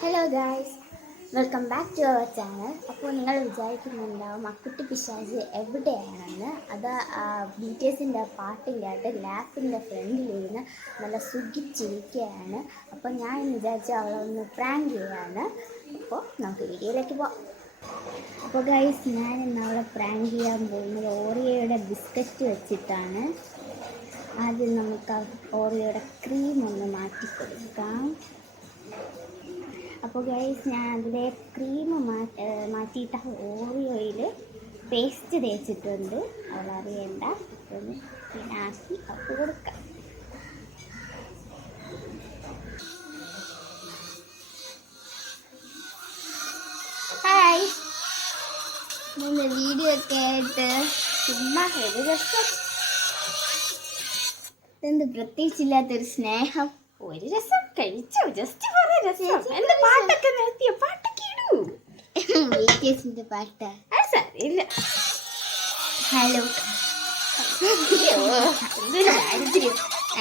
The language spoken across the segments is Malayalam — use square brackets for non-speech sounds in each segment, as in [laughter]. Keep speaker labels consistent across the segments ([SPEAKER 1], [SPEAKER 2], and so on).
[SPEAKER 1] Hello guys welcome back to our channel അപ്പോൾ നിങ്ങൾ വിചാരിക്കുന്നുണ്ടാവും അക്കുട്ടി പിശാജ് എവിടെയാണെന്ന്. അത് ബി ടി എസിന്റെ പാട്ടിന്റെ ആയിട്ട് ലാപ്പിന്റെ ഫ്രണ്ടിലിരുന്ന് നല്ല സുഖിച്ചിരിക്കുകയാണ്. അപ്പോൾ ഞാൻ വിചാരിച്ച അവളെ ഒന്ന് പ്രാങ്ക് ചെയ്യാണ് അപ്പോൾ നമുക്ക് വീഡിയോയിലേക്ക് പോകാം അപ്പോൾ ഗൈസ് ഞാൻ ഇന്ന് അവളെ പ്രാങ്ക് ചെയ്യാൻ പോകുന്നത് ഓറിയയുടെ ബിസ്ക്കറ്റ് വെച്ചിട്ടാണ്. ആദ്യം നമുക്ക് ഓറിയയുടെ ക്രീം ഒന്ന് മാറ്റി കൊടുക്കാം അപ്പോൾ ഗൈസ് ഞാൻ അതിലെ ക്രീം മാറ്റിയിട്ട് ഓറിയോയിൽ പേസ്റ്റ് തേച്ചിട്ടുണ്ട്. അവളറിയണ്ട ഒന്ന് പിന്നെ ആക്കി അത് കൊടുക്കാം. ഹായ് നിന്റെ വീഡിയോ ഒക്കെ ആയിട്ട് ചുമ്മാ ഒരു രസം. എന്ത് പ്രത്യേകിച്ചില്ലാത്തൊരു സ്നേഹം. ഒരു രസം. കഴിച്ചോ? ജസ്റ്റ് പറയാ രസം. എന്റെ പാട്ടൊക്കെ നിർത്തിയ? പാട്ടൊക്കെ ഇടൂ. ബിടിഎസിന്റെ പാട്ട്. അത് സാരമില്ല ഹലോ.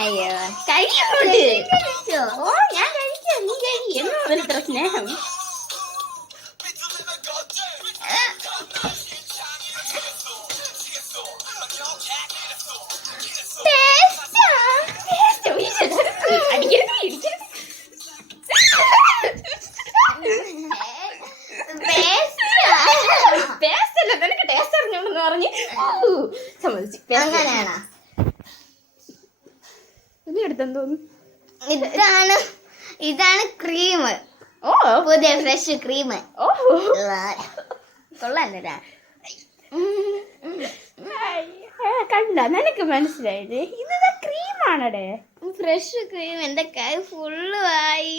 [SPEAKER 1] അയ്യോ കഴിയോ ഓ ഞാൻ കഴിക്കാം നീ കഴി. എന്നോട് ഇത്ര സമ്മതിച്ചു
[SPEAKER 2] അങ്ങനെയാണോ
[SPEAKER 1] ഇനി എടുത്തെന്ന് തോന്നുന്നു
[SPEAKER 2] ഇതാണ് ഇതാണ് ക്രീം
[SPEAKER 1] ഓ
[SPEAKER 2] പുതിയ ഫ്രഷ് ക്രീം
[SPEAKER 1] ഓ.
[SPEAKER 2] കൊള്ളാല്ലടാ
[SPEAKER 1] കണ്ട നിനക്ക് മനസ്സിലായത് ഇത് ക്രീമാണടേ
[SPEAKER 2] ഫ്രഷ് ക്രീം എന്റെ കൈ ഫുള്ള് ആയി.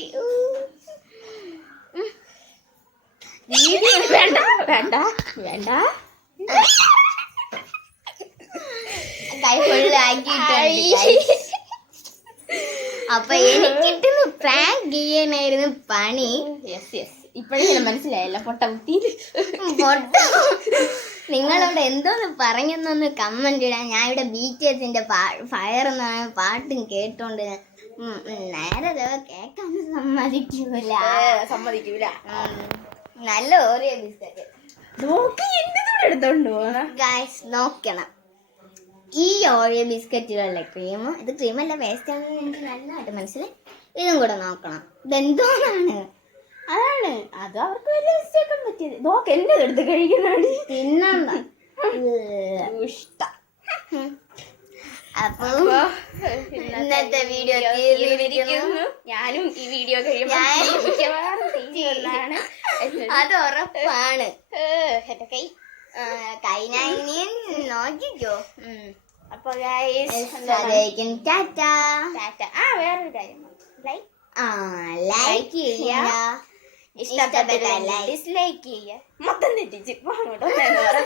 [SPEAKER 1] വേണ്ട വേണ്ട വേണ്ട.
[SPEAKER 2] കൈ ഫുള്ള് [laughs] ആക്കിയിട്ടുണ്ട് guys. [laughs] അപ്പൊ എനിക്കിട്ടുന്ന പ്രാങ്ക് ചെയ്യാനായിരുന്നു പണി.
[SPEAKER 1] യെസ് യെസ് ഇപ്പോഴേ മനസ്സിലായല്ലോ പൊട്ട ബുദ്ധിയിൽ
[SPEAKER 2] പൊട്ട. [laughs] നിങ്ങളോട് എന്തോന്ന് പറഞ്ഞെന്നൊന്ന് കമന്റ് ഇടാൻ. ഞാൻ ഇവിടെ ബി ടി എസിന്റെ ഫയർ എന്ന് പറയുന്ന പാട്ടും കേട്ടോണ്ട് നേരെ കേക്കാൻ സമ്മതിക്കൂല.
[SPEAKER 1] സമ്മതിക്കൂല.
[SPEAKER 2] നല്ല ഓറിയ ബിസ്ക്കറ്റ്
[SPEAKER 1] നോക്കി എന്റെ എടുത്തോണ്ട് പോകണം
[SPEAKER 2] ഗായ്സ് നോക്കണം. ഈ ഓറിയ ബിസ്ക്കറ്റുകളിലെ ക്രീം ഇത് ക്രീം അല്ല വേസ്റ്റ് ആണെന്ന് എനിക്ക് നല്ലതായിട്ട് മനസ്സിലായി. ഇതും കൂടെ നോക്കണം. ഇതെന്തോന്നാണ്?
[SPEAKER 1] അതാണ്. അത് അവർക്ക് വലിയ മിസ്റ്റേക്കും പറ്റിയത്. നോക്ക് എന്റെ എടുത്ത് കഴിക്കുന്നതാണ്
[SPEAKER 2] തിന്നണ്ട.
[SPEAKER 1] ഇഷ്ട.
[SPEAKER 2] അപ്പൊ ഇന്നത്തെ വീഡിയോ
[SPEAKER 1] ഞാനും ഈ വീഡിയോ തീരുമെന്നാണ്
[SPEAKER 2] അത് ഉറപ്പാണ്.
[SPEAKER 1] എന്റെ കൈ
[SPEAKER 2] കൈനായി നോക്കിക്കോ. ഉം.
[SPEAKER 1] അപ്പൊ
[SPEAKER 2] ടാറ്റാ.
[SPEAKER 1] ടാറ്റ. ആ വേറൊരു കാര്യം ലൈക്ക്
[SPEAKER 2] ആ ലൈക്ക് ചെയ്യുക.
[SPEAKER 1] ഇഷ്ടപ്പെട്ട
[SPEAKER 2] like.
[SPEAKER 1] ഡിസ്ലൈക്ക് ചെയ്യുക. മൊത്തം തെറ്റിച്ച് ഇപ്പൊ അങ്ങോട്ട്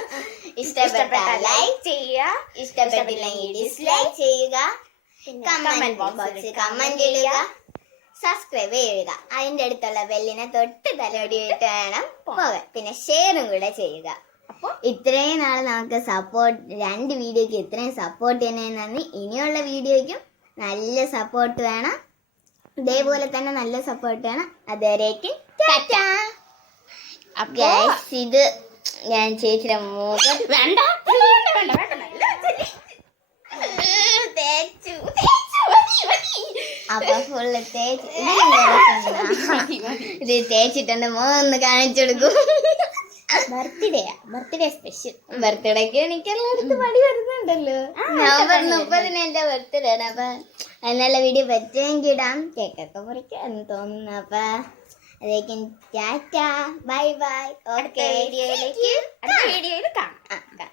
[SPEAKER 2] ഇഷ്ടപ്പെട്ട ലൈക്ക്
[SPEAKER 1] ചെയ്യുക.
[SPEAKER 2] ഇഷ്ടപ്പെട്ടില്ലെങ്കിൽ ഡിസ്ലൈക്ക് ചെയ്യുക. കമന്റ് ബോക്സിൽ കമന്റ് ഇടുക. സബ്സ്ക്രൈബ് ചെയ്യുക. അതിന്റെ അടുത്തുള്ള ബെല്ലിനെ തൊട്ട് തലോടിയിട്ട് വേണം പോകാൻ. പിന്നെ ഷെയറും കൂടെ ചെയ്യുക. ഇത്രയും നാൾ നമുക്ക് സപ്പോർട്ട് രണ്ട് വീഡിയോക്ക് ഇത്രയും സപ്പോർട്ട് ചെയ്യുന്നതിന് നന്ദി ഇനിയുള്ള വീഡിയോയ്ക്കും നല്ല സപ്പോർട്ട് വേണം. ഇതേപോലെ തന്നെ നല്ല സപ്പോർട്ട് വേണം. അതുവരേക്ക് ഇത് ഞാൻ ചേച്ചിയുടെ മുഖം
[SPEAKER 1] വേണ്ട വേണ്ട വേണ്ട വേണ്ട നല്ല
[SPEAKER 2] തേച്ചു. അപ്പൊ ഫുള്ള് തേച്ച്. ഇത് തേച്ചിട്ടുണ്ട് മുഖം ഒന്ന് കാണിച്ചു കൊടുക്കും.
[SPEAKER 1] ബർത്ത്ഡേയാ ബർത്ത്ഡേ സ്പെഷ്യൽ
[SPEAKER 2] ബർത്ത്ഡേക്ക് എനിക്കെല്ലായിടത്ത് പടി വരുന്നുണ്ടല്ലോ
[SPEAKER 1] ഞാൻ
[SPEAKER 2] മുപ്പതിന് എന്റെ ബർത്ത്ഡേ ആണ് അപ്പൊ അതിനുള്ള വീഡിയോ പറ്റുമെങ്കിൽ ഇടാം കേക്കൊക്കെ മുറിക്കാന്ന് തോന്നുന്നു അപ്പൊ അതേക്ക് ടാറ്റ ബൈ ബൈ. ഓക്കെ
[SPEAKER 1] വീഡിയോയിലേക്ക് വീഡിയോയിൽ കാണാം.